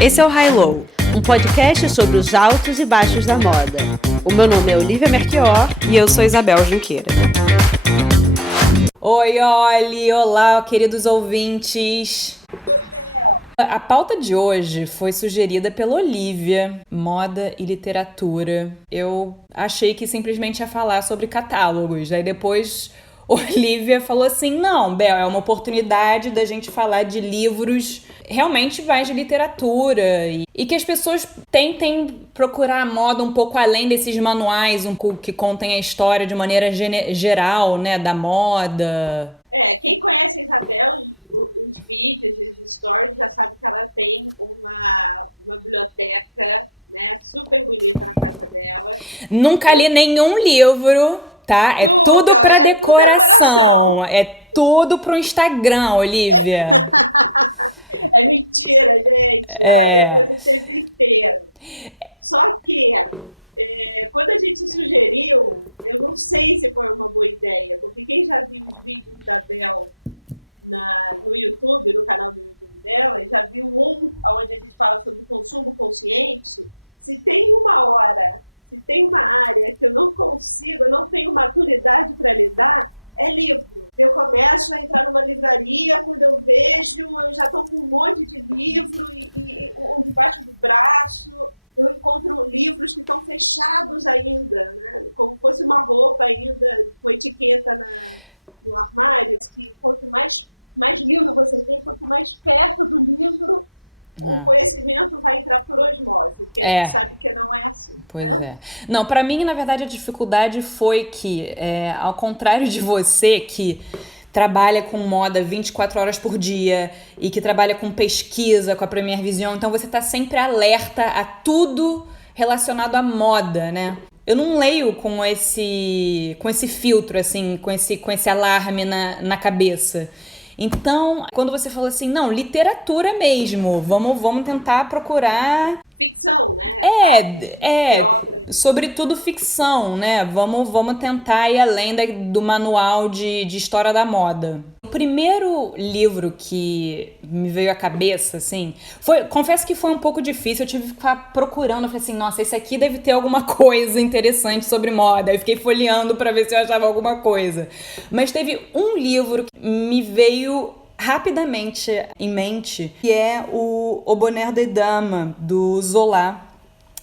Esse é o High Low, um podcast sobre os altos e baixos da moda. O meu nome é Olivia Merchior e eu sou Isabel Junqueira. Oi, Oli! Olá, queridos ouvintes! Oi, Bel! A pauta de hoje foi sugerida pela Olivia, moda e literatura. Eu achei que simplesmente ia falar sobre catálogos, aí depois Olivia falou assim, não, Bel, é uma oportunidade da gente falar de livros realmente mais de literatura e que as pessoas tentem procurar a moda um pouco além desses manuais que contem a história de maneira geral, né, da moda. Quem conhece a Isabel, os vídeos e os stories já sabe que ela tem uma biblioteca, né, super bonita na casa dela. Nunca li nenhum livro, tá? É Nunca, tudo pra decoração. Tudo é tudo pro Instagram, Olivia. É mentira, gente. Ela lê coisa o tempo inteiro. Só que, quando a gente sugeriu, eu não sei se foi uma boa ideia, porque quem já viu os vídeos da Bel no YouTube, no canal do YouTube dela, já viu onde a gente fala sobre consumo consciente. Se tem uma área que eu não consigo, eu não tenho maturidade para lidar, é livro. Eu começo a entrar numa livraria, quando eu vejo, eu já estou com um monte de livro e debaixo do braço. Eu encontro livros que estão fechados ainda, né? Como fosse uma roupa ainda com etiqueta no armário. Que quanto mais livro você tem, quanto mais perto do livro, o conhecimento vai entrar por osmose, porque a gente sabe que não é assim. Pois né? Não, pra mim, na verdade, a dificuldade foi que, ao contrário de você, que trabalha com moda 24 horas por dia e que trabalha com pesquisa, com a Premiere Vision, então você tá sempre alerta a tudo relacionado à moda, né? Eu não leio com esse filtro, assim, com esse alarme na cabeça. Então, quando você falou assim, não, literatura mesmo, vamos tentar procurar... Ficção, né? Sobretudo ficção, né? Vamos tentar ir além do manual de história da moda. O primeiro livro que me veio à cabeça, assim, confesso que foi um pouco difícil, eu tive que ficar procurando, eu falei assim, nossa, esse aqui deve ter alguma coisa interessante sobre moda. Eu fiquei folheando pra ver se eu achava alguma coisa. Mas teve um livro que me veio rapidamente em mente, que é o Bonheur des Dames, do Zola.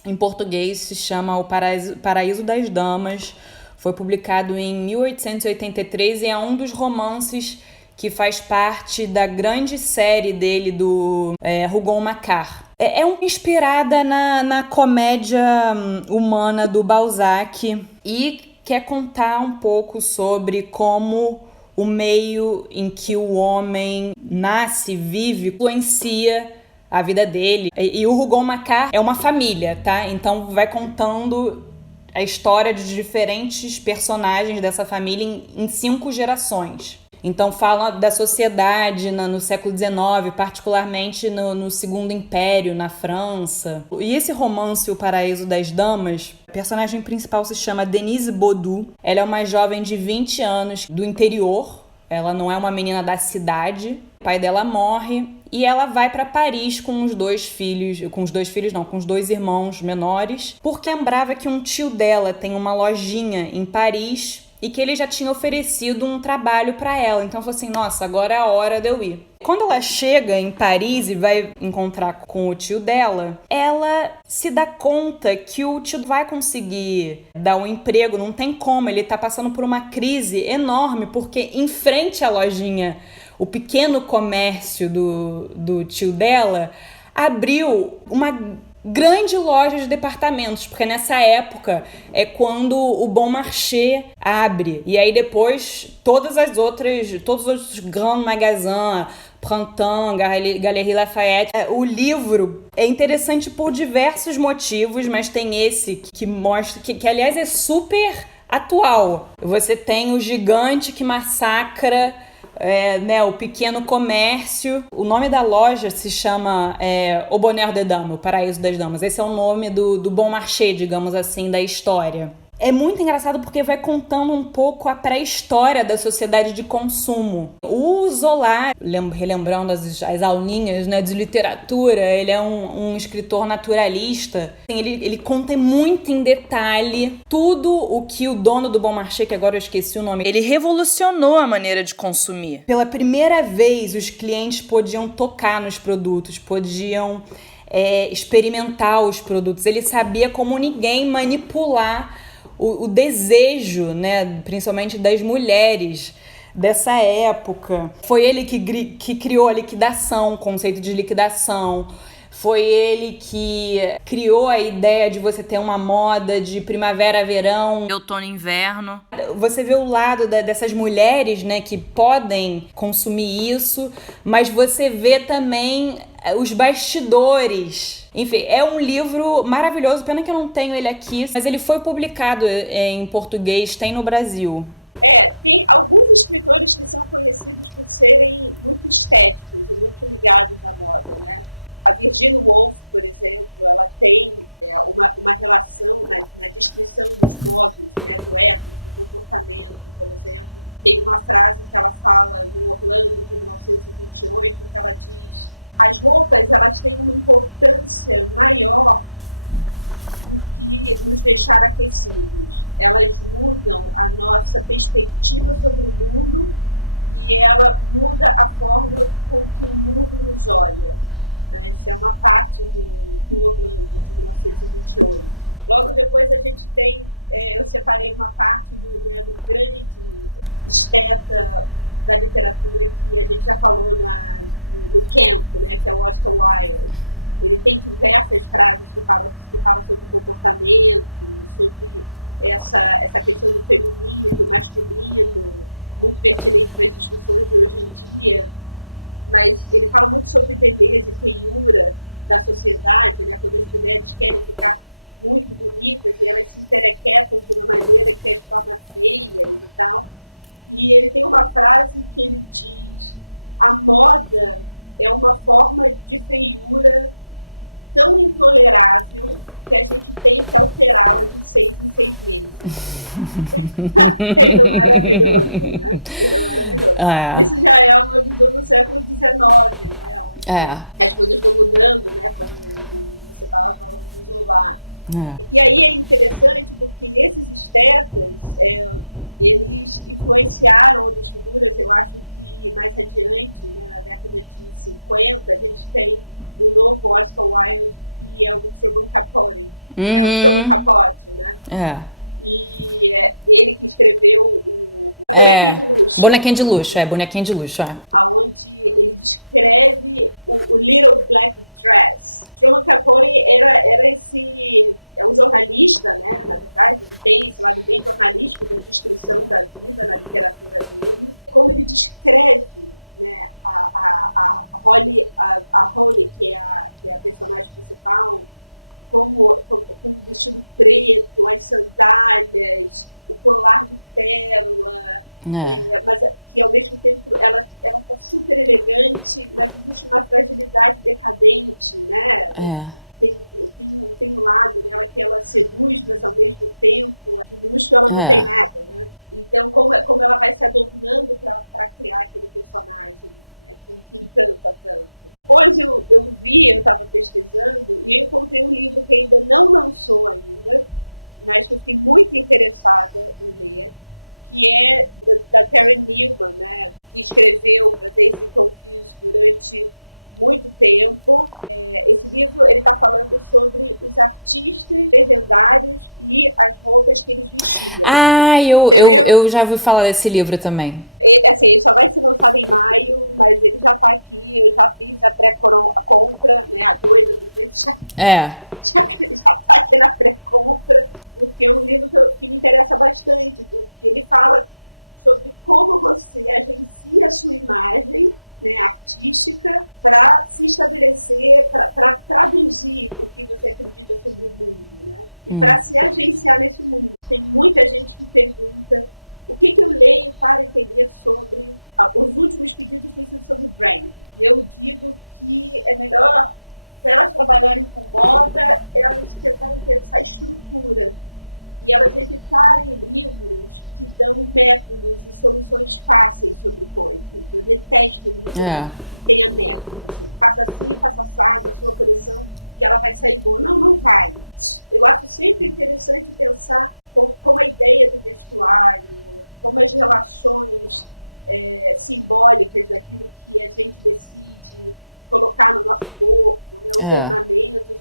Em português se chama O Paraíso das Damas. Foi publicado em 1883 e é um dos romances que faz parte da grande série dele do Rougon-Macquart. É inspirada na comédia humana do Balzac e quer contar um pouco sobre como o meio em que o homem nasce, vive, influencia a vida dele. E o Rougon-Macquart é uma família, tá? Então vai contando a história de diferentes personagens dessa família em 5 gerações. Então fala da sociedade no século XIX, particularmente no Segundo Império, na França. E esse romance, O Paraíso das Damas, a personagem principal se chama Denise Baudoux. Ela é uma jovem de 20 anos do interior. Ela não é uma menina da cidade. O pai dela morre e ela vai para Paris com os dois irmãos menores, porque lembrava que um tio dela tem uma lojinha em Paris e que ele já tinha oferecido um trabalho para ela. Então falou assim, nossa, agora é a hora de eu ir. Quando ela chega em Paris e vai encontrar com o tio dela, ela se dá conta que o tio vai conseguir dar um emprego, não tem como, ele tá passando por uma crise enorme, porque em frente à lojinha, o pequeno comércio do tio dela abriu uma grande loja de departamentos, porque nessa época é quando o Bon Marché abre, e aí depois todos os outros grands magasins, Printemps, Galerie Lafayette. O livro é interessante por diversos motivos, mas tem esse que mostra que aliás é super atual. Você tem o gigante que massacra o pequeno comércio. O nome da loja se chama O Bonheur des Dames, o Paraíso das Damas. Esse é o nome do Bon Marché, digamos assim, da história. É muito engraçado porque vai contando um pouco a pré-história da sociedade de consumo. O Zola, relembrando as aulinhas, né, de literatura, ele é um escritor naturalista. Ele conta muito em detalhe tudo o que o dono do Bon Marché, que agora eu esqueci o nome, ele revolucionou a maneira de consumir. Pela primeira vez, os clientes podiam tocar nos produtos, podiam experimentar os produtos. Ele sabia como ninguém manipular o desejo, né, principalmente das mulheres dessa época. Foi ele que criou a liquidação, o conceito de liquidação. Foi ele que criou a ideia de você ter uma moda de primavera, verão, outono, inverno. Você vê o lado dessas mulheres, né, que podem consumir isso, mas você vê também os bastidores. Enfim, é um livro maravilhoso. Pena que eu não tenho ele aqui, mas ele foi publicado em português, tem no Brasil. Tem alguns escritores que são conhecidos por serem muito estéticos e muito ligados à moda, né? A Virginia Woolf, por exemplo, ela tem uma relação na descrição dos modos, né, do ethos, do comportamento, por exemplo. Tem uma frase que ela fala no Orlando de 1928, que ela diz: as roupas, elas têm uma importância maior do que nos deixar aquecidos. Elas mudam a nossa perspectiva sobre o mundo e ela muda a forma com que o mundo nos olha. Essa é uma parte do Orlando, de 1928. Logo depois a gente tem, eu separei uma parte do grande esteta da literatura que a gente já falou no Camp, né, que é o Oscar Wilde. Ele tem diversas frases que falam sobre comportamento, sobre essa questão do feminino e do masculino, muito pertinente para as discussões de hoje em dia. Mas ele fala muito sobre beleza e feiura da sociedade, né? Quando as mulheres querem ficar muito bonitas e elas se emperequetam de uma maneira que as torna feias e tal. E ele tem uma frase que ele diz: a moda é uma forma de feiura tão intolerável que a gente tem que alterá-la de 6 em 6 meses. Ele é maravilhoso, né? Ele é maravilhoso. Isso já é uma visão do século XIX, né? Onde as coisas estão mudando, né? Como você estava falando do Zola. E aí é interessante porque esses estetas, eles influenciaram outras figuras. Eu acho que mais adiante, né, na década de 50, a gente tem o novo Oscar Wilde, que é o Truman Capote. É o Truman Capote, né? E ele que escreveu o Bonequinho de Luxo. Bonequinho de Luxo, Onde ele descreve o Little Black Dress. Truman Capote é um jornalista, né, na verdade, ele tem esse lado bem jornalístico da descrição da vida na literatura dele. Como ele descreve, né, a Holly, que é a personagem principal, com um vestido preto, as sandálias, o colar de pérola, mas que ao mesmo tempo ela está super elegante, mas existe uma fragilidade decadente, né? Tem um lado nela que ela seduz, mas ao mesmo tempo de luxo ela não tem nada, né? Então como ela vai se adornando para criar aquele personagem, né, que encanta tanto. Hoje eu estava pesquisando e eu encontrei um livro que ainda não lançou ainda, mas que eu fiquei muito interessada em ler, que é da Terry Newman, né, que escreveu para Dazed and Confused durante muito tempo. Esse livro ele está falando sobre os artistas legendários e as roupas que eles vestiam. Eu já ouvi falar desse livro também. Assim, só vai ser lançado em maio, mas ele já está aqui. Eu já fiz a pré-compra, né? A doida do livro já está aqui na pré-compra, porque é um livro que me interessa bastante, porque ele fala sobre como você agencia a sua imagem, né, artística, para se estabelecer, para traduzir o que você acredita sobre o mundo, né? E para se agenciar nesse mundo. Tem muita gente que pergunta o que eu leio para entender sobre... os últimos pedidos têm sido sobre brand. E eu digo que é melhor, para elas trabalharem com moda, elas tentarem pensar estrutura. e elas evitarem livros que dão métodos e soluções fáceis sobre coisas. Eu detesto livros que tenha métodos. Assim, faça assim, faça assado, a sua coleção, que ela vai sair boa. Não, não vai. Eu acho sempre interessante pensar como a ideia do vestuário, como as relações simbólicas daquilo que a gente decide colocar no nosso corpo, né, os ornamentos,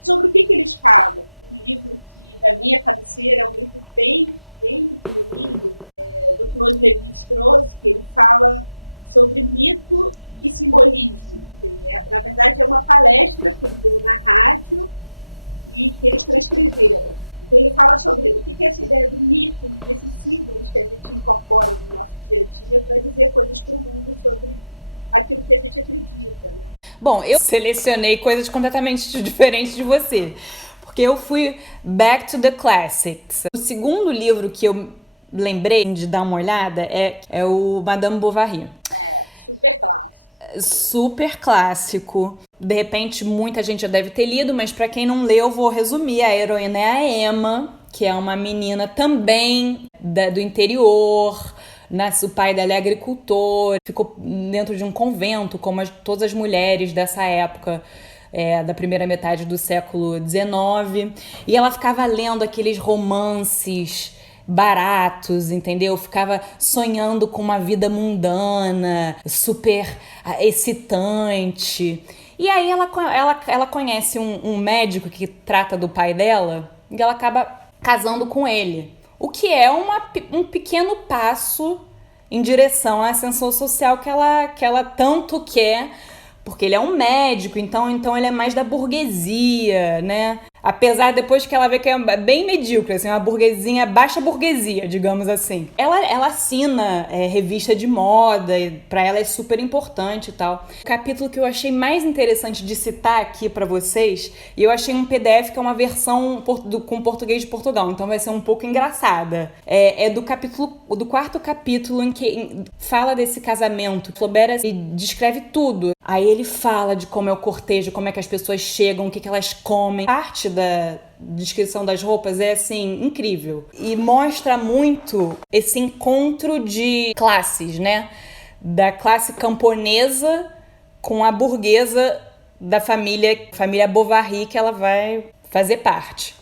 sobre o que eles falam. Um livro que, da minha cabeceira, é um livro bem pequenininho, do Claude Lévi-Strauss, que ele fala sobre mito e simbolismo. Na verdade, é uma palestra que ele deu na rádio e que eles transcreveram. Então, ele fala sobre o que é essa ideia do mito, desses símbolos que a gente incorpora no nosso dia a dia para dizer coisas para o mundo sobre aquilo que a gente acredita, né? Bom, eu selecionei coisas completamente diferentes de você, porque eu fui back to the classics. O segundo livro que eu lembrei de dar uma olhada é o Madame Bovary. Super clássico. Super clássico. De repente, muita gente já deve ter lido, mas para quem não leu, eu vou resumir. A heroína é a Emma, que é uma menina também do interior. O pai dela é agricultor, ficou dentro de um convento, como todas as mulheres dessa época, da primeira metade do século XIX. E ela ficava lendo aqueles romances baratos, entendeu? Ficava sonhando com uma vida mundana, super excitante. E aí ela conhece um médico que trata do pai dela e ela acaba casando com ele. O que é um pequeno passo em direção à ascensão social que ela tanto quer, porque ele é um médico, então ele é mais da burguesia, né? Apesar depois que ela vê que é bem medíocre, assim, uma burguesinha, baixa burguesia, digamos assim. Ela assina revista de moda, e pra ela é super importante e tal. O capítulo que eu achei mais interessante de citar aqui pra vocês, e eu achei um PDF que é uma versão com português de Portugal, então vai ser um pouco engraçada. É do quarto capítulo em que fala desse casamento. Flaubert descreve tudo. Aí ele fala de como é o cortejo, como é que as pessoas chegam, o que elas comem. Parte da descrição das roupas é, assim, incrível. E mostra muito esse encontro de classes, né? Da classe camponesa com a burguesa da família Bovary, que ela vai fazer parte.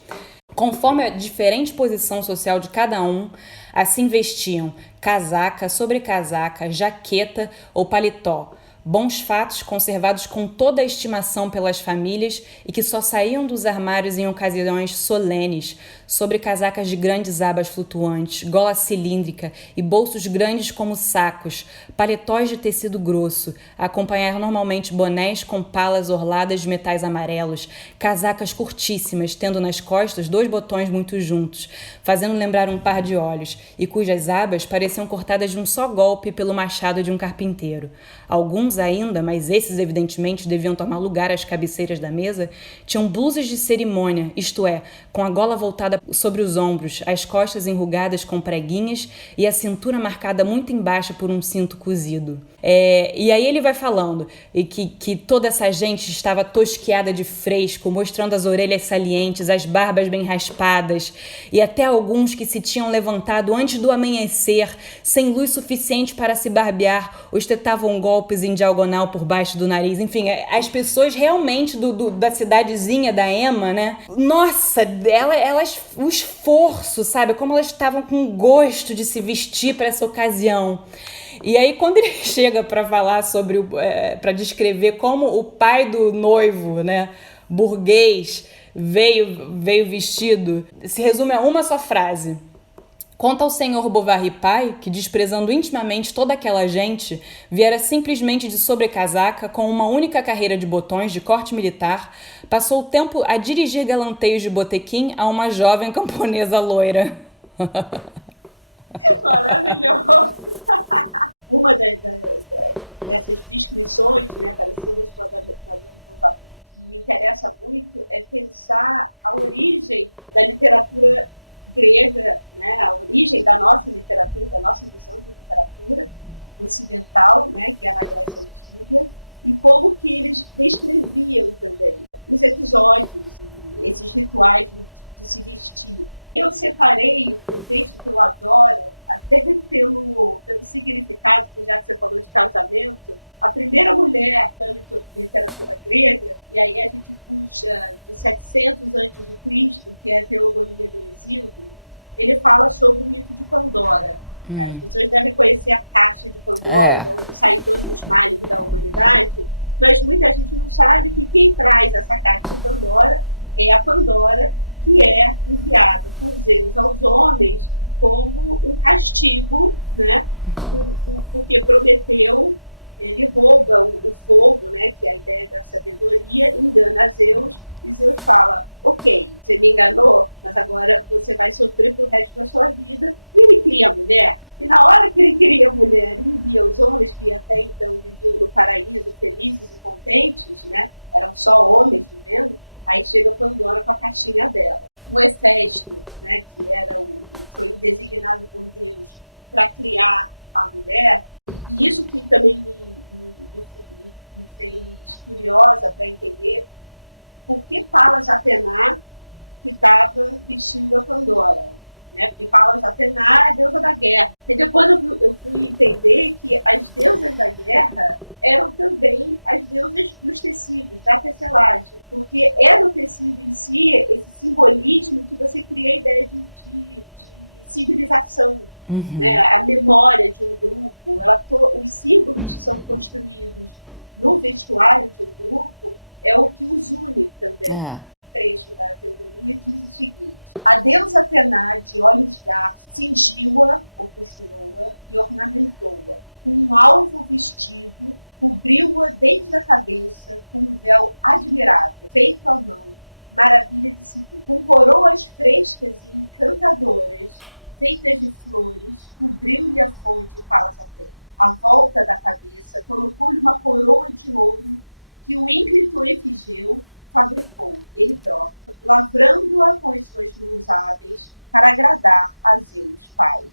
Conforme a diferente posição social de cada um, assim vestiam casaca, sobrecasaca, jaqueta ou paletó. Bons fatos conservados com toda a estimação pelas famílias e que só saíam dos armários em ocasiões solenes, sobre casacas de grandes abas flutuantes, gola cilíndrica e bolsos grandes como sacos, paletóis de tecido grosso, a acompanhar normalmente bonés com palas orladas de metais amarelos, casacas curtíssimas, tendo nas costas 2 botões muito juntos, fazendo lembrar um par de olhos, e cujas abas pareciam cortadas de um só golpe pelo machado de um carpinteiro. Alguns ainda, mas esses evidentemente deviam tomar lugar às cabeceiras da mesa, tinham blusas de cerimônia, isto é, com a gola voltada sobre os ombros, as costas enrugadas com preguinhas e a cintura marcada muito embaixo por um cinto cozido. E aí ele vai falando que toda essa gente estava tosqueada de fresco, mostrando as orelhas salientes, as barbas bem raspadas, e até alguns que se tinham levantado antes do amanhecer, sem luz suficiente para se barbear, ostentavam golpes em diagonal por baixo do nariz. Enfim, as pessoas realmente da cidadezinha da Emma, né? Nossa, o esforço, sabe? Como elas estavam com gosto de se vestir para essa ocasião. E aí, quando ele chega para falar sobre, para descrever como o pai do noivo, né, burguês, veio vestido, se resume a uma só frase. Conta ao senhor Bovary pai que, desprezando intimamente toda aquela gente, viera simplesmente de sobrecasaca, com uma única carreira de botões de corte militar, passou o tempo a dirigir galanteios de botequim a uma jovem camponesa loira. Maravilhoso! Uma dessas descrições, né, parecidas com a da Bovary, que me interessa muito é pensar a origem da literatura grega, né, a origem da nossa literatura, da nossa visão de literatura ocidental, né, que é na Grécia Antiga, e como que eles descreviam também os episódios, esses rituais de se vestir. Eu separei um texto que eu adoro, até pelo significado, que já que você falou de casamento. A primeira mulher da literatura grega, e aí a gente puxa de 700 a.C., que é a Teogonia do Hesíodo, ele fala sobre o mito de Pandora. As pessoas devem conhecer a caixa de Pandora, onde saem todos os males da humanidade, mas muita gente não sabe que quem traz essa caixa de Pandora é a Pandora, que é enviada por Zeus aos homens como um castigo, né? Porque Prometeu, ele rouba o fogo, né? Que é a ideia da sabedoria, engana Zeus, e Zeus fala, ok, você me enganou, mas agora você vai sofrer pro resto da sua vida. E ele cria a mulher, e na hora que ele cria a mulher, ele envia os homens que até então viviam no paraíso, felizes e contentes, né? Eram só homens vivendo. Aí chega Pandora com a caixinha dela. O Hefesto, né, que foi designado por Deus para criar a mulher, e isso que também me fez curiosa para entender por que Palas Atená que estava vestindo a Pandora. Né? Porque Palas Atená é a deusa da guerra. E depois eu fui entender que as deusas da guerra eram também as deusas dos tecidos, da tecelagem. Porque é no tecido em si, esse simbolismo, que você cria a ideia de civilização. Né? A memória de um grupo, os símbolos que são construídos no vestuário de um grupo é o que os une também. O trecho da Teogonia diz o seguinte: a deusa Atená, de olhos garfos, cingiu-a ou costurou-a e ornamentou-a com um alvo vestido, cobriu-a desde a cabeça com um véu admirável, feito à mão, maravilha de se ver, com coroas frescas e encantadoras, feitas de flores, cobriu-lhe a fonte Palas Atená. À volta da cabeça, colocou-lhe uma coroa de ouro que o ínclito Efigeu fabricou, ele próprio, lavrando-a com as suas mãos hábeis para agradar a Zeus, pai.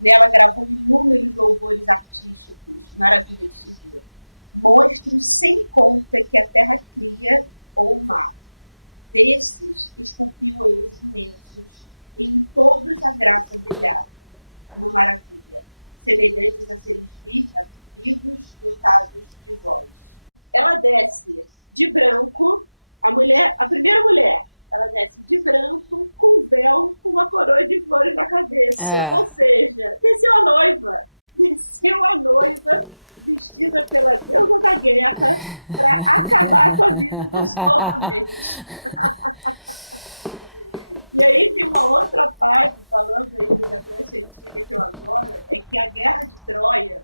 Nela gravou inúmeros louvores artísticos, maravilha de se ver, monstros sem conta que a terra cria ou o mar. Desses, esculpiu eles imensos, e em todos a graça brilhava, uma maravilha, semelhantes a seres vivos dotados de voz. Ela desce de branco, a primeira mulher, ela desce de branco, com véu, com uma coroa de flores na cabeça. Ou seja, desceu a noiva vestida pela deusa da guerra para acabar com a vida dos homens. E aí tem uma outra parte, falando aí da Grécia Antiga, que eu adoro, é que a Guerra de Troia,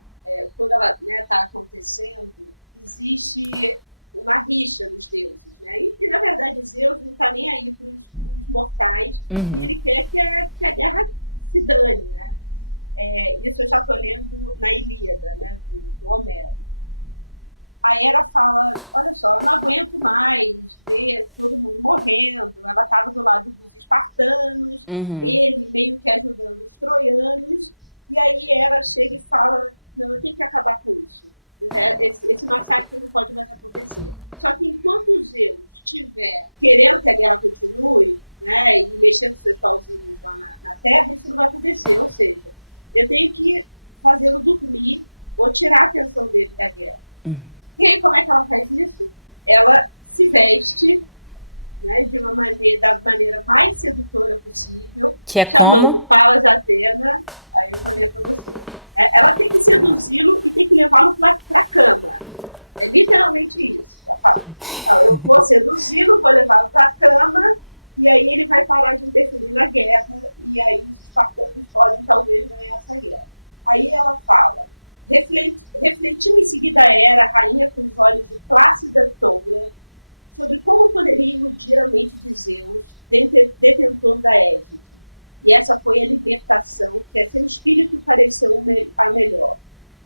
quando ela está acontecendo, existe uma rixa nos deuses, né? E na verdade Zeus não está nem aí para os mortais, e ele quer que a guerra se dane, né? Isso eu já estou lendo na Ilíada, né? do Homero. A Hera fala, olha só, eu não aguento mais ver todo mundo morrendo. Ela estava do lado dos espartanos, ele meio que ajudando os troianos, e aí Hera chega e fala, não, eu tenho que acabar com isso. Esse massacre não pode mais acontecer. Só que enquanto Zeus estiver querendo que a guerra continue, né, e mexendo seus pauzinhos lá na terra, isso não vai acontecer. Ou seja, eu tenho que fazê-lo dormir ou tirar a atenção dele da guerra. E aí, como é que ela faz isso? Ela se veste, né, da maneira mais sedutora possível, que é chamando como? Palas Atená. Aí eu vou ler para você. Ela tem que seduzi-lo e tem que levá-lo para a cama. É literalmente isso. Ela fala, eu vou seduzi-lo, vou levá-lo para a cama, e aí ele vai parar de interferir na guerra, e aí os espartanos podem talvez ganhar essa guerra. Aí ela fala, refletiu em seguida Hera, rainha com os olhos de plácida toura, sobre como poderia iludir a mente de Zeus, detentor da égide. E essa foi a libertação que a seu espírito pareceu a melhor.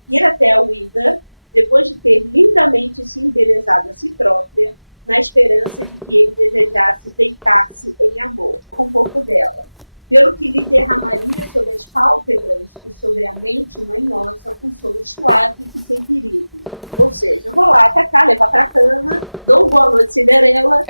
Ir até a Uida, depois de ter lindamente se embelezado a si própria, na esperança de que ele desejasse deitar-se em amor com um pouco dela, pelo que lhe derramaria sobre as pálpebras e sobre a mente manhosa um sono suave e sem perigo. Ou seja, eu vou lá atacar, levar para a cama, dou boa noite Cinderela,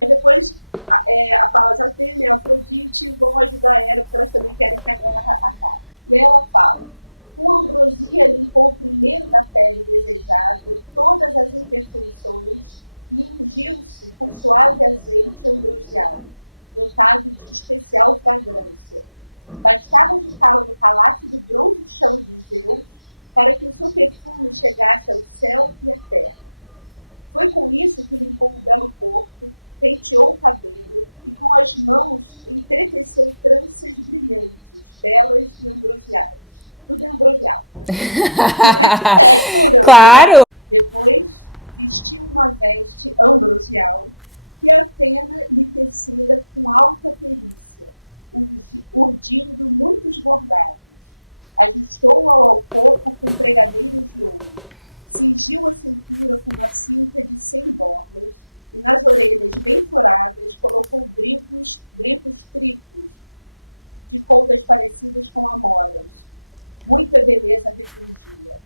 depois a Palas Atena e a Afrodite vão ajudar Hera, porque elas também querem que a guerra acabe. E aí ela fala: com ambrosia limpou primeiro da pele desejável todas as imperfeições e ungiu-se com suave azeite ambrosial, dotado de especial fragrância. Bastava agitá-la no palácio do bronze chão de Zeus para que o seu perfume chegasse ao céu e à terra. Foi com isso que limpou o belo corpo, penteou o cabelo e com as mãos entreteceu tranças brilhantes, belas e ambrosiais. Tudo é ambrosial. Tudo é Claro! Depois vestiu uma veste ambrosial que Atena lhe tecera com alta perícia, urdindo muitos bordados. Ajustou-a ao corpo com pregadeiras de ouro, cingiu a cintura com uma cinta de 100 borlas e nas orelhas bem furadas colocou brincos triplos de contas parecidas com amoras. Muita beleza refulgia.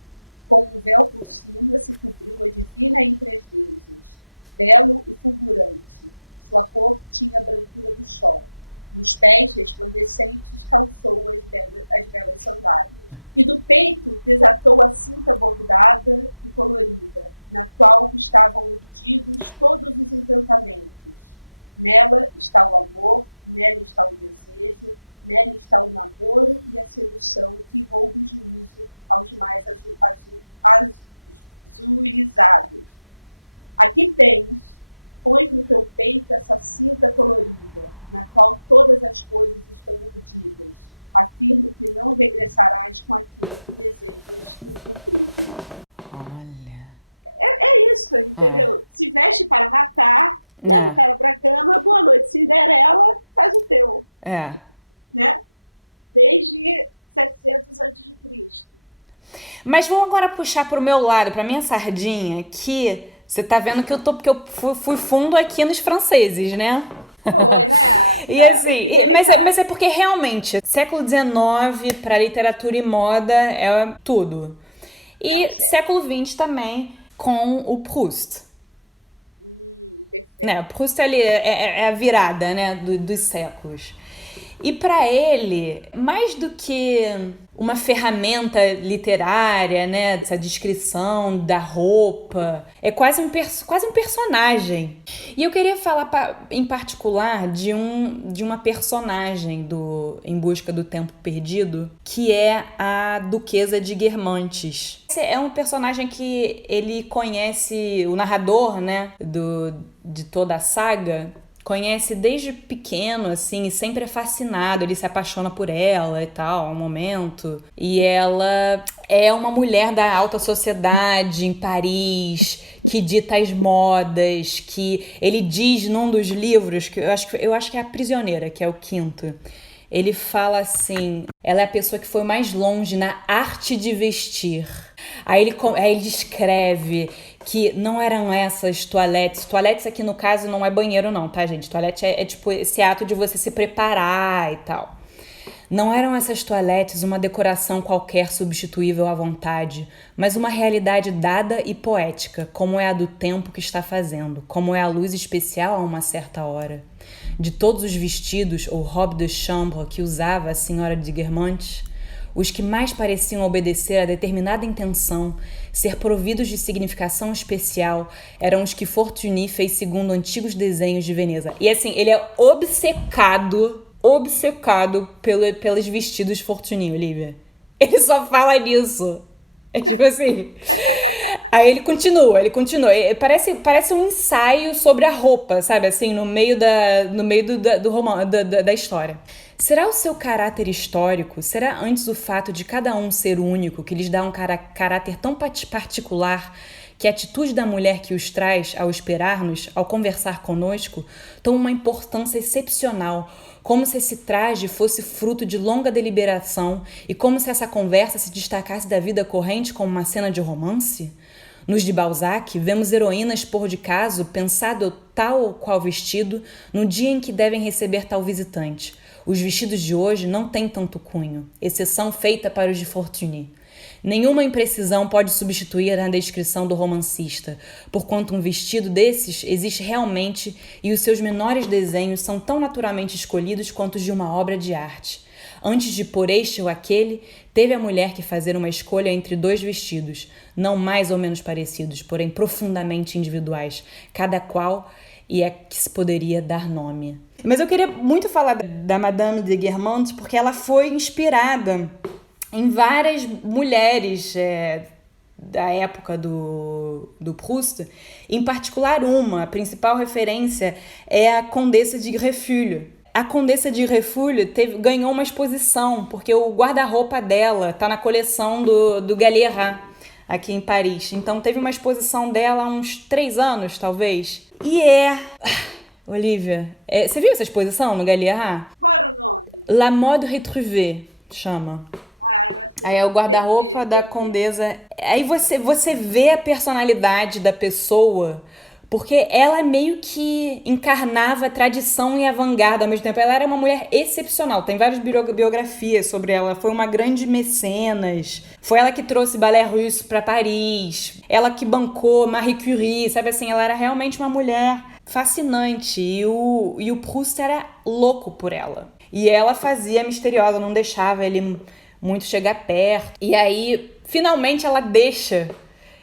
Com um véu por cima se cobriu a divina entre as deusas, belo e fulgurante. Sua cor tinha a brancura do sol. Nos pés resplandecentes calçou as belas sandálias. E do peito desatou a cinta bordada e colorida, na qual estavam urdidos todos os encantamentos. Nela está o amor, nela está o desejo, nela está o namoro e a sedução que rouba o juízo aos mais azuizados. Aqui tens, pões no teu peito essa cinta colorida, na qual todas as coisas estão urdidas. Afirmo que não regressarás com aquilo que desejas cumprir. Olha. É isso, entendeu? Se veste para matar, leva o cara pra cama, boa noite, Cinderela, faz o teu. Né? Desde 700 a.C. Mas vamos agora puxar pro meu lado, pra minha sardinha, que você tá vendo que porque eu fui fundo aqui nos franceses, né? Foi, né? E assim, mas é porque realmente, século XIX para literatura e moda é tudo. E século XX também, com o Proust. Perfeito. Né? Proust ali é a virada, né, dos séculos. E para ele, mais do que uma ferramenta literária, né, essa descrição da roupa, é quase um personagem. E eu queria falar em particular de uma personagem do Em Busca do Tempo Perdido, que é a Duquesa de Guermantes. Esse é um personagem que ele conhece, o narrador, né, de toda a saga, conhece desde pequeno, assim, e sempre é fascinado, ele se apaixona por ela e tal, um momento. E ela é uma mulher da alta sociedade em Paris, que dita as modas, que ele diz num dos livros, que eu acho que é A Prisioneira, que é o 5º. Ele fala assim, ela é a pessoa que foi mais longe na arte de vestir. Aí ele descreve que não eram essas toaletes. Toaletes aqui no caso não é banheiro não, tá, gente? Toalete é tipo esse ato de você se preparar e tal. Não eram essas toaletes uma decoração qualquer substituível à vontade, mas uma realidade dada e poética, como é a do tempo que está fazendo, como é a luz especial a uma certa hora. De todos os vestidos ou robe de chambre que usava a senhora de Guermantes, os que mais pareciam obedecer a determinada intenção, ser providos de significação especial, eram os que Fortuny fez segundo antigos desenhos de Veneza. E assim, ele é obcecado pelos vestidos Fortuny, Olivia. Ele só fala nisso. É tipo assim. Aí ele continua. Parece um ensaio sobre a roupa, sabe? Assim, no meio do romance, da história. Será o seu caráter histórico? Será antes o fato de cada um ser único que lhes dá um caráter tão particular que a atitude da mulher que os traz ao esperar-nos, ao conversar conosco, toma uma importância excepcional, como se esse traje fosse fruto de longa deliberação e como se essa conversa se destacasse da vida corrente como uma cena de romance? Nos de Balzac, vemos heroínas pôr de caso pensado tal ou qual vestido no dia em que devem receber tal visitante. Os vestidos de hoje não têm tanto cunho, exceção feita para os de Fortuny. Nenhuma imprecisão pode substituir a descrição do romancista, porquanto um vestido desses existe realmente e os seus menores desenhos são tão naturalmente escolhidos quanto os de uma obra de arte. Antes de pôr este ou aquele, teve a mulher que fazer uma escolha entre 2 vestidos, não mais ou menos parecidos, porém profundamente individuais, cada qual e é que se poderia dar nome. Mas eu queria muito falar da Madame de Guermantes porque ela foi inspirada em várias mulheres da época do Proust, em particular a principal referência é a Condessa de Greffulhe. A Condessa de Greffulhe ganhou uma exposição, porque o guarda-roupa dela está na coleção do Galliera, aqui em Paris. Então teve uma exposição dela há uns 3 anos, talvez. Olivia, você viu essa exposição no Galliera? Qual era o nome? La Mode Retrouvée, chama. Aí é o guarda-roupa da Condessa. Aí você vê a personalidade da pessoa, porque ela meio que encarnava tradição e avant-garde ao mesmo tempo. Ela era uma mulher excepcional. Tem várias biografias sobre ela. Foi uma grande mecenas. Foi ela que trouxe Ballet Russe para Paris. Ela que bancou Marie Curie, sabe assim? Ela era realmente uma mulher fascinante. E o Proust era louco por ela. E ela fazia misteriosa, não deixava ele muito chegar perto. E aí, finalmente, ela deixa.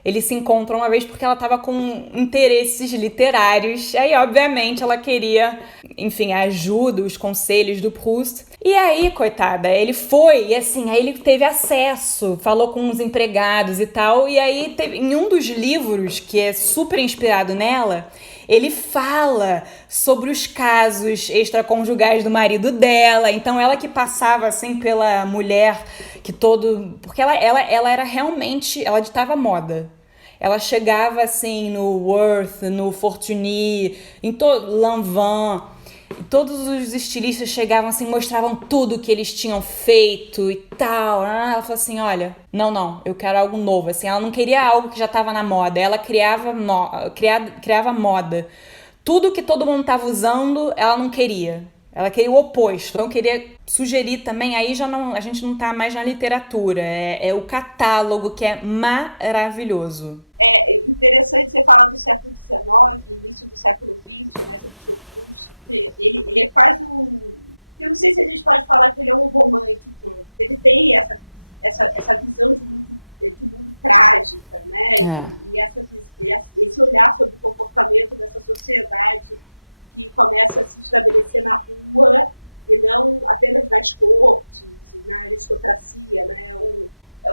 Eles se encontram uma vez porque ela estava com interesses literários. Aí, obviamente, ela queria, enfim, a ajuda, os conselhos do Proust. E aí, coitada, ele foi, e assim, aí ele teve acesso, falou com os empregados e tal. E aí, em um dos livros, que é super inspirado nela, ele fala sobre os casos extraconjugais do marido dela. Então, ela que passava, assim, pela mulher que porque ela era realmente... Ela ditava moda. Ela chegava, assim, no Worth, no Fortuny, em Lanvin. Todos os estilistas chegavam, assim, mostravam tudo que eles tinham feito e tal. Ela falou assim, olha, não, eu quero algo novo. Assim, ela não queria algo que já estava na moda. Ela criava moda. Tudo que todo mundo estava usando, ela não queria. Ela queria o oposto. Então, eu queria sugerir também, aí a gente não está mais na literatura, é o catálogo, que é maravilhoso. É interessante você falar do século XIX, início do século XX, né? Você puxou o Proust, ele é quase eu não sei se a gente pode falar que ele é um romântico. Ele tem essa visão de mundo trágica, né? E esse olhar sobre o comportamento dessa sociedade que começa a se estabelecer na rua e não apenas nas cortes, na aristocracia, né? O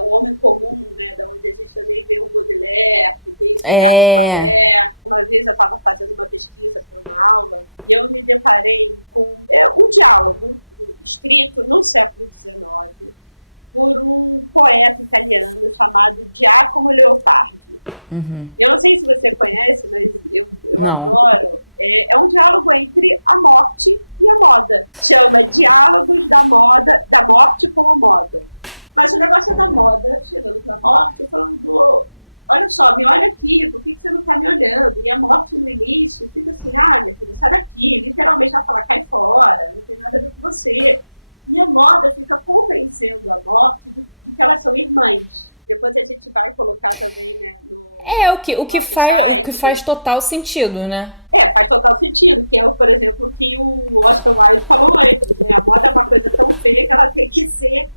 homem comum, né? Da onde a gente também vê o Baudelaire, que tem esse olhar do Flaubert. Uma vez eu estava fazendo uma pesquisa para uma aula e eu me deparei com um diálogo escrito no século XIX por um poeta italiano chamado Giacomo Leopardi. Uhum. Eu não sei se você conhece, mas eu adoro. É um diálogo entre a morte e a moda. Chama Diálogos da Morte com a Moda. Mas o negócio é da moda, chegando para a morte, falando, olha só, me olha aqui, por que você não está me olhando? E a morte no início fica assim, minha filha, sai daqui. Literalmente ela fala, cai fora, não tem nada a ver com você. E a moda fica convencendo a morte de que elas são irmãs. Depois a gente vai colocar também, né, o que faz total sentido, né? Faz total sentido, que é, por exemplo, o que o Oscar Wilde falou antes, né? A moda é uma coisa tão feia que ela tem que ser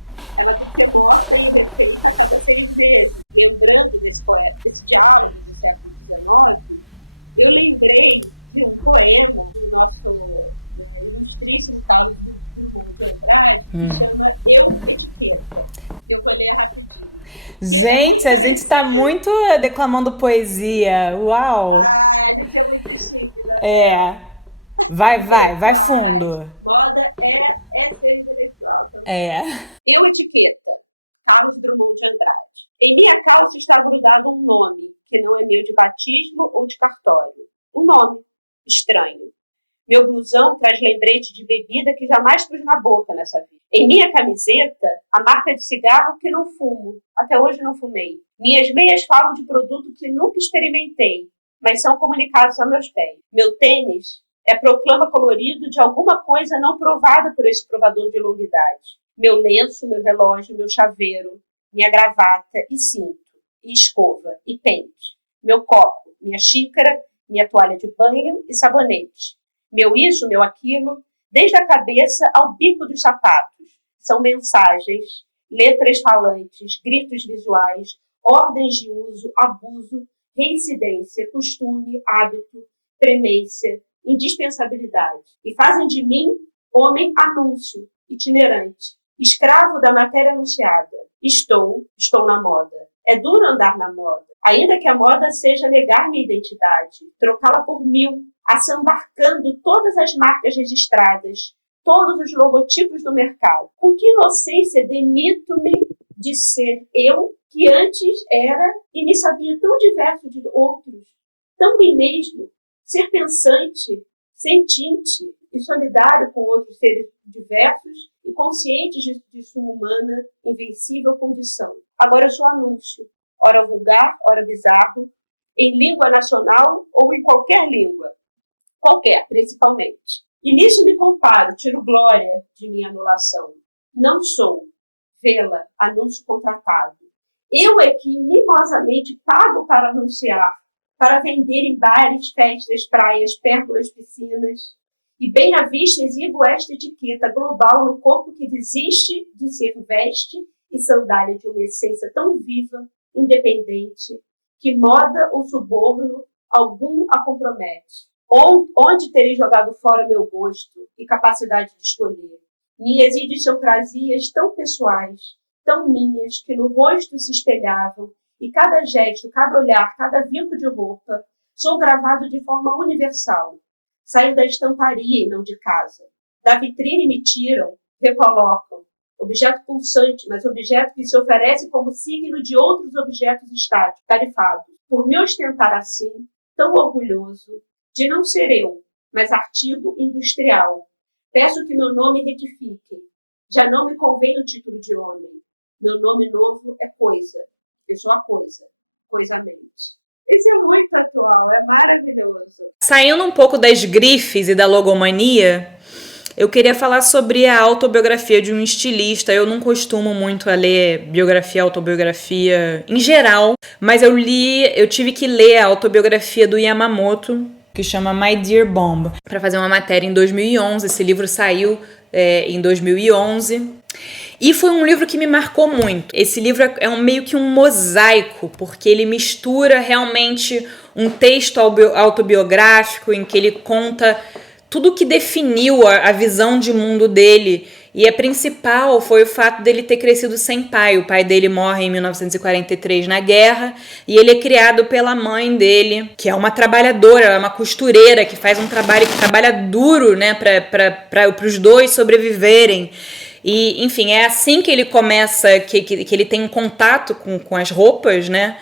morta e refeita a cada 6 meses. Lembrando desse diálogo do século XIX, eu lembrei de um poema do nosso ilustríssimo Carlos Drummond de Andrade, que chama Eu, Etiqueta. Eu vou ler rapidinho. Gente, a gente está muito declamando poesia. Uau! A gente é muito chique, né? Vai fundo. Moda é ser intelectual também. Eu, Etiqueta. Carlos Drummond de Andrade. Em minha calça está grudado um nome, que não é meu de batismo ou de cartório. Um nome estranho. Meu blusão traz lembrete de bebida que jamais pus na boca nessa vida. Em minha camiseta, a marca de cigarro que não fumo. Até hoje não fumei. Minhas meias falam de produto que nunca experimentei, mas são comunicados a meus pés. Meu tênis é proclama colorido de alguma coisa não provada por esse provador de longa idade. Meu lenço, meu relógio, meu chaveiro minha gravata e cinto, e escova, e pente, meu copo, minha xícara, minha toalha de banho e sabonete, meu isso, meu aquilo, desde a cabeça ao bico dos sapatos. São mensagens, letras falantes, gritos visuais, ordens de uso, abuso, reincidência, costume, hábito, premência, indispensabilidade. E fazem de mim homem anúncio, itinerante, escravo da matéria anunciada. Estou na moda. É duro andar na moda, ainda que a moda seja negar minha identidade, trocá-la por mil, assambarcando todas as marcas registradas, todos os logotipos do mercado. Com que inocência demito-me de ser eu, que antes era e me sabia tão diverso de outros, tão mim mesmo, ser pensante, sentinte e solidário com outros seres diversos e conscientes de sua humana, invencível condição. Agora eu sou anúncio, ora vulgar, ora bizarro, em língua nacional ou em qualquer língua. Qualquer, principalmente. E nisso me comparo, tiro glória de minha anulação. Não sou, vê-la, anúncio contratado. Eu é que mimosamente pago para anunciar, para vender em bares, festas, praias, pérgolas, piscinas. E bem à vista exibo esta etiqueta global no corpo que desiste de ser veste e sandália de uma essência tão viva, independente, que moda ou suborno algum a compromete. Onde terei jogado fora meu gosto e capacidade de escolher? Minhas idiosincrasias tão pessoais, tão minhas, que no rosto se espelhavam, e cada gesto, cada olhar, cada vinco de roupa, sou gravado de forma universal. Saio da estamparia e não de casa. Da vitrine me tiram, recolocam. Objeto pulsante, mas objeto que se oferece como signo de outros objetos estáticos, tarifados. Por me ostentar assim, tão orgulhoso, de não ser eu, mas artigo industrial. Peço que meu nome retifiquem. Já não me convém o título de homem. Meu nome novo é coisa. Eu sou a coisa. Coisamente. Esse é muito atual, é maravilhoso. Saindo um pouco das grifes e da logomania, eu queria falar sobre a autobiografia de um estilista. Eu não costumo muito a ler biografia, autobiografia em geral, mas eu tive que ler a autobiografia do Yamamoto, que chama My Dear Bomb, para fazer uma matéria em 2011. Esse livro saiu em 2011. E foi um livro que me marcou muito. Esse livro é meio que um mosaico, porque ele mistura realmente um texto autobiográfico em que ele conta tudo que definiu a visão de mundo dele. E a principal foi o fato dele ter crescido sem pai. O pai dele morre em 1943 na guerra e ele é criado pela mãe dele, que é uma trabalhadora, ela é uma costureira que faz um trabalho que trabalha duro, né, para os dois sobreviverem. E, enfim, é assim que ele começa, que ele tem um contato com as roupas, né?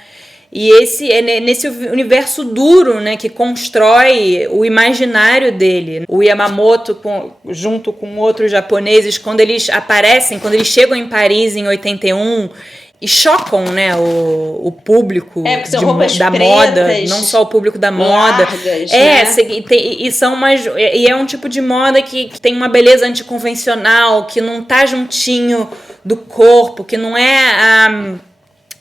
E esse é nesse universo duro, né, que constrói o imaginário dele. O Yamamoto, junto com outros japoneses, quando eles aparecem, quando eles chegam em Paris em 81 e chocam, né, o público são roupas da pretas, moda, não só o público da moda. Largas, né? E é um tipo de moda que tem uma beleza anticonvencional, que não tá juntinho do corpo, que não é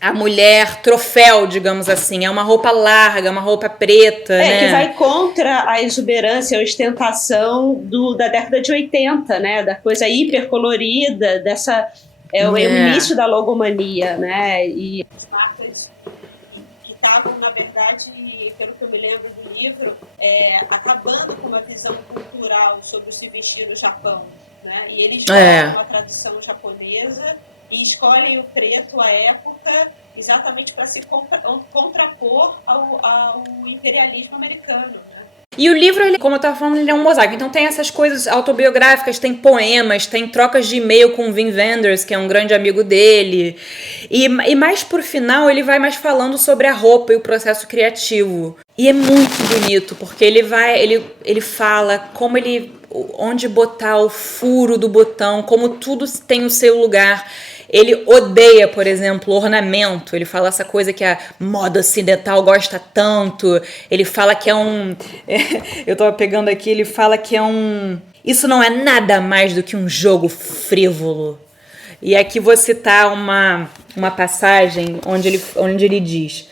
a mulher troféu, digamos assim. É uma roupa larga, uma roupa preta, né? Que vai contra a exuberância, a ostentação da década de 80, né? Da coisa hipercolorida, dessa... É o início da logomania, né? E as marcas que estavam, na verdade, pelo que eu me lembro do livro, acabando com uma visão cultural sobre o se vestir no Japão, né? E eles voltam à tradição japonesa e escolhem o preto à época exatamente para se contrapor ao imperialismo americano, né? E o livro, como eu estava falando, ele é um mosaico. Então tem essas coisas autobiográficas, tem poemas, tem trocas de e-mail com o Wim Wenders, que é um grande amigo dele. E mais por final, ele vai mais falando sobre a roupa e o processo criativo. E é muito bonito, porque ele fala onde botar o furo do botão, como tudo tem o seu lugar. Ele odeia, por exemplo, ornamento. Ele fala essa coisa que a moda ocidental gosta tanto. Ele fala que eu tava pegando aqui, ele fala que isso não é nada mais do que um jogo frívolo. E aqui vou citar uma passagem onde ele diz: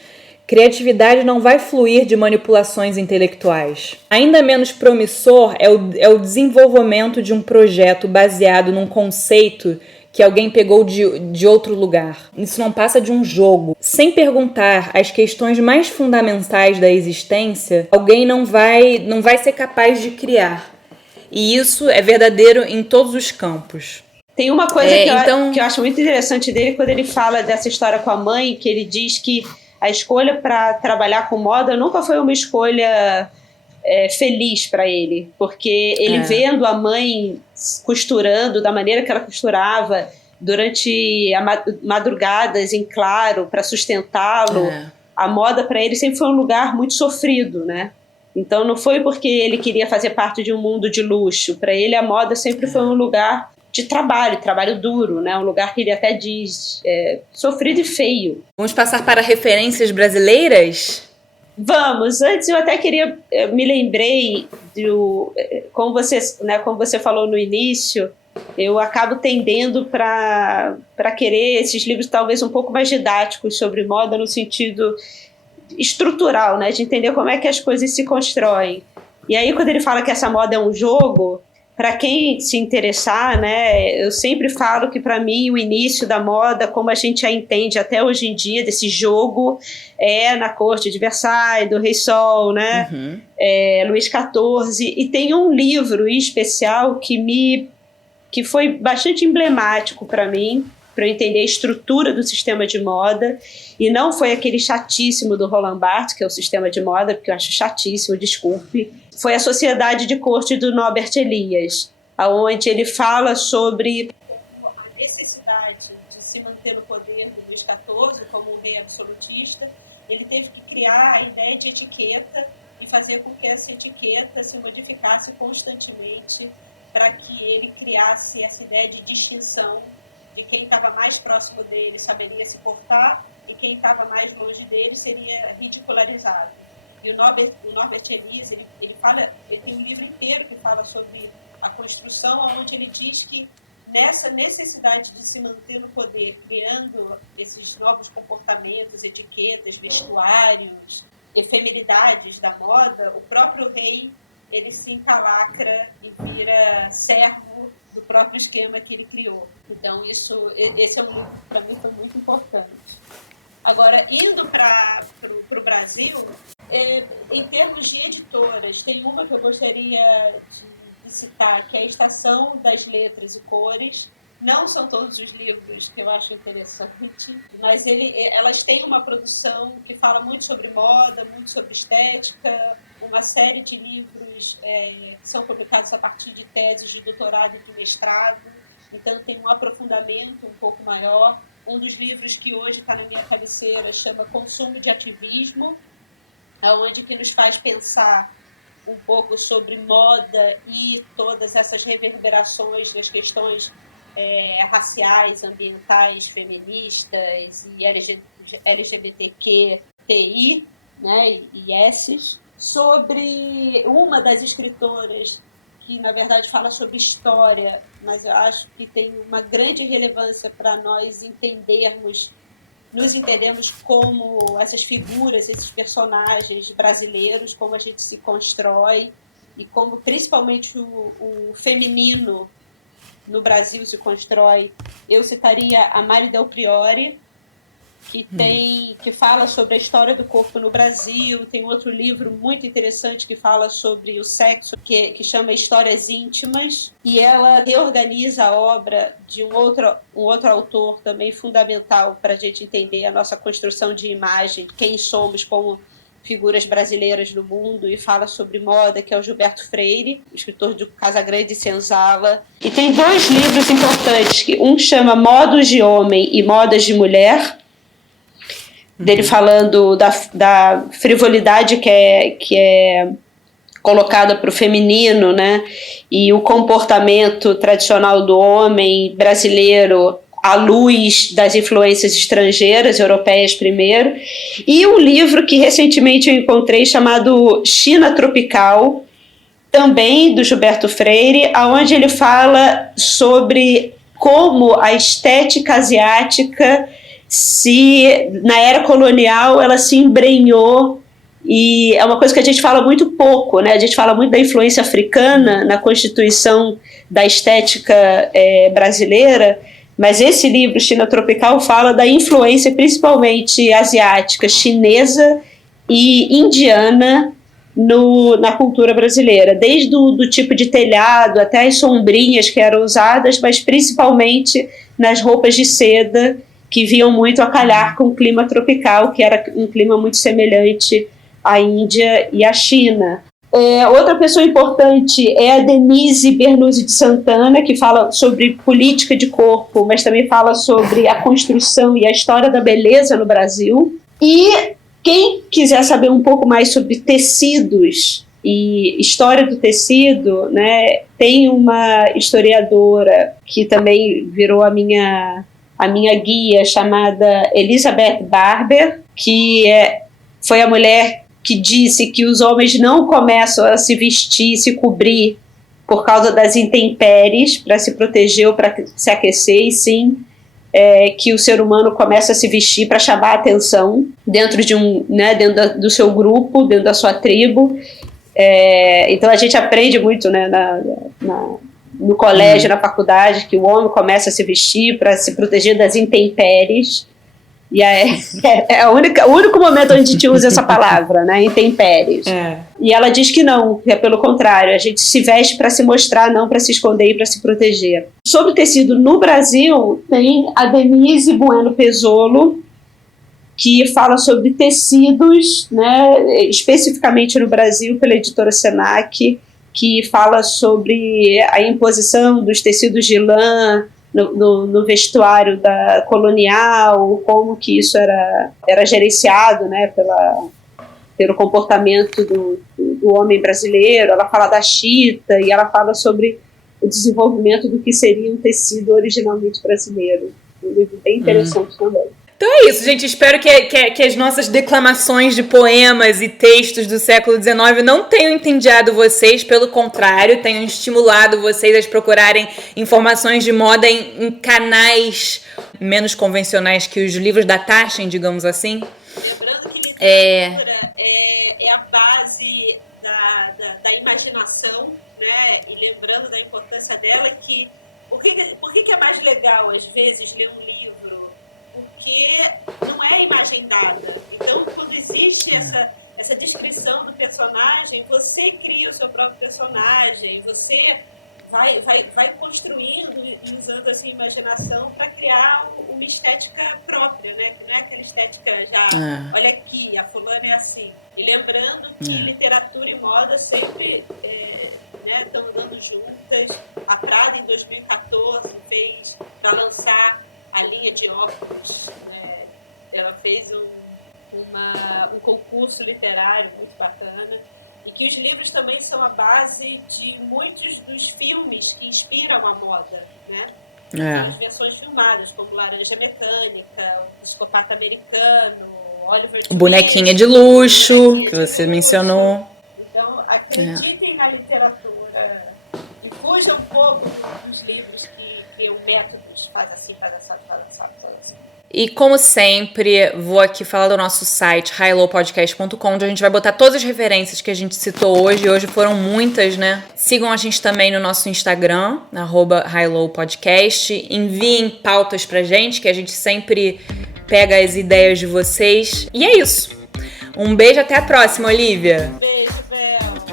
criatividade não vai fluir de manipulações intelectuais. Ainda menos promissor é o desenvolvimento de um projeto baseado num conceito que alguém pegou de outro lugar. Isso não passa de um jogo. Sem perguntar as questões mais fundamentais da existência, alguém não vai ser capaz de criar. E isso é verdadeiro em todos os campos. Tem uma coisa que eu acho muito interessante dele, quando ele fala dessa história com a mãe, que ele diz que a escolha para trabalhar com moda nunca foi uma escolha feliz para ele, porque ele vendo a mãe costurando da maneira que ela costurava durante madrugadas em claro para sustentá-lo, a moda para ele sempre foi um lugar muito sofrido, né? Então não foi porque ele queria fazer parte de um mundo de luxo, para ele a moda sempre foi um lugar de trabalho duro, né? Um lugar que ele até diz sofrido e feio. Vamos passar para referências brasileiras? Vamos. Antes eu até queria, me lembrei como você falou no início, eu acabo tendendo para querer esses livros talvez um pouco mais didáticos sobre moda no sentido estrutural, né? De entender como é que as coisas se constroem. E aí quando ele fala que essa moda é um jogo, para quem se interessar, né, eu sempre falo que para mim o início da moda, como a gente a entende até hoje em dia, desse jogo, é na corte de Versailles, do Rei Sol, né, Luís XIV, e tem um livro em especial que foi bastante emblemático para mim, para eu entender a estrutura do sistema de moda, e não foi aquele chatíssimo do Roland Barthes, que é o sistema de moda, porque eu acho chatíssimo, desculpe, foi a Sociedade de Corte do Norbert Elias, onde ele fala sobre como a necessidade de se manter no poder do Luís XIV como um rei absolutista, ele teve que criar a ideia de etiqueta e fazer com que essa etiqueta se modificasse constantemente para que ele criasse essa ideia de distinção de quem estava mais próximo dele saberia se portar e quem estava mais longe dele seria ridicularizado. E o Norbert Elias, ele tem um livro inteiro que fala sobre a construção, onde ele diz que nessa necessidade de se manter no poder, criando esses novos comportamentos, etiquetas, vestuários, efemeridades da moda, o próprio rei ele se encalacra e vira servo do próprio esquema que ele criou. Então esse é um livro que para mim foi muito importante. Agora, indo para o Brasil, em termos de editoras, tem uma que eu gostaria de citar, que é a Estação das Letras e Cores. Não são todos os livros que eu acho interessante, mas elas têm uma produção que fala muito sobre moda, muito sobre estética, uma série de livros que são publicados a partir de teses de doutorado e de mestrado, então tem um aprofundamento um pouco maior. Um dos livros que hoje está na minha cabeceira chama Consumo de Ativismo, onde que nos faz pensar um pouco sobre moda e todas essas reverberações nas questões raciais, ambientais, feministas e LGBTQTI, né, e esses, sobre uma das escritoras que, na verdade, fala sobre história, mas eu acho que tem uma grande relevância para nós nos entendermos como essas figuras, esses personagens brasileiros, como a gente se constrói e como, principalmente, o feminino no Brasil se constrói. Eu citaria a Mari Del Priore, que fala sobre a história do corpo no Brasil. Tem outro livro muito interessante que fala sobre o sexo, que chama Histórias Íntimas, e ela reorganiza a obra de um outro autor também fundamental para a gente entender a nossa construção de imagem, quem somos como figuras brasileiras no mundo, e fala sobre moda, que é o Gilberto Freire, escritor de Casagrande e Senzala. E tem 2 livros importantes, que um chama Modos de Homem e Modas de Mulher, dele falando da frivolidade que é colocada para o feminino, né? E o comportamento tradicional do homem brasileiro à luz das influências estrangeiras, europeias primeiro, e um livro que recentemente eu encontrei chamado China Tropical, também do Gilberto Freire, onde ele fala sobre como a estética asiática, na era colonial, ela se embrenhou, e é uma coisa que a gente fala muito pouco, né? A gente fala muito da influência africana na constituição da estética brasileira, mas esse livro, China Tropical, fala da influência principalmente asiática, chinesa e indiana na cultura brasileira, desde do tipo de telhado até as sombrinhas que eram usadas, mas principalmente nas roupas de seda, que vinham muito a calhar com o clima tropical, que era um clima muito semelhante à Índia e à China. Outra pessoa importante é a Denise Bernuzzi de Santana, que fala sobre política de corpo, mas também fala sobre a construção e a história da beleza no Brasil. E quem quiser saber um pouco mais sobre tecidos e história do tecido, né, tem uma historiadora que também virou a minha guia, chamada Elizabeth Barber, que foi a mulher que disse que os homens não começam a se vestir, se cobrir por causa das intempéries, para se proteger ou para se aquecer, e sim que o ser humano começa a se vestir para chamar a atenção dentro dentro do seu grupo, dentro da sua tribo. Então a gente aprende muito, né, no colégio, na faculdade, que o homem começa a se vestir para se proteger das intempéries. E é o único momento onde a gente usa essa palavra, né, intempéries. E ela diz que não, que é pelo contrário, a gente se veste para se mostrar, não para se esconder e para se proteger. Sobre tecido no Brasil, tem a Denise Bueno Pezzolo, que fala sobre tecidos, né, especificamente no Brasil, pela editora Senac, que fala sobre a imposição dos tecidos de lã no vestuário colonial, como que isso era gerenciado, né, pelo comportamento do homem brasileiro. Ela fala da chita e ela fala sobre o desenvolvimento do que seria um tecido originalmente brasileiro. Um livro bem interessante também. Então é isso, gente. Espero que as nossas declamações de poemas e textos do século XIX não tenham entediado vocês. Pelo contrário, tenham estimulado vocês a procurarem informações de moda em canais menos convencionais que os livros da Taschen, digamos assim. Lembrando que literatura é a base da imaginação, né? E lembrando da importância dela, que por que é mais legal, às vezes, ler um livro? Porque não é imagem dada. Então, quando existe essa descrição do personagem, você cria o seu próprio personagem, você vai construindo e usando essa imaginação para criar uma estética própria, né? Que não é aquela estética já, olha aqui, a fulana é assim. E lembrando que literatura e moda sempre estão andando juntas. A Prada, em 2014, fez para lançar a linha de óculos, né? Ela fez um concurso literário muito bacana, e que os livros também são a base de muitos dos filmes que inspiram a moda, né? São as versões filmadas, como Laranja Mecânica, O Psicopata Americano, Oliver Twist, Bonequinha de Luxo, que você mencionou. Então, acreditem na literatura e fujam um pouco dos livros que criam métodos, faz assim, faz assado, faz assado, faz assim. E como sempre, vou aqui falar do nosso site, highlowpodcast.com, onde a gente vai botar todas as referências que a gente citou hoje. Hoje foram muitas, né? Sigam a gente também no nosso Instagram, @highlowpodcast. Enviem pautas pra gente, que a gente sempre pega as ideias de vocês. E é isso. Um beijo, até a próxima, Olivia. Beijo, Bel.